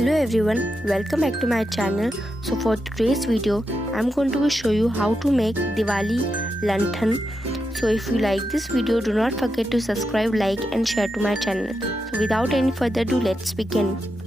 Hello everyone, welcome back to my channel. So for today's video, I'm going to show you how to make Diwali lantern. So if you like this video, do not forget to subscribe, like and share to my channel. So without any further ado, let's begin.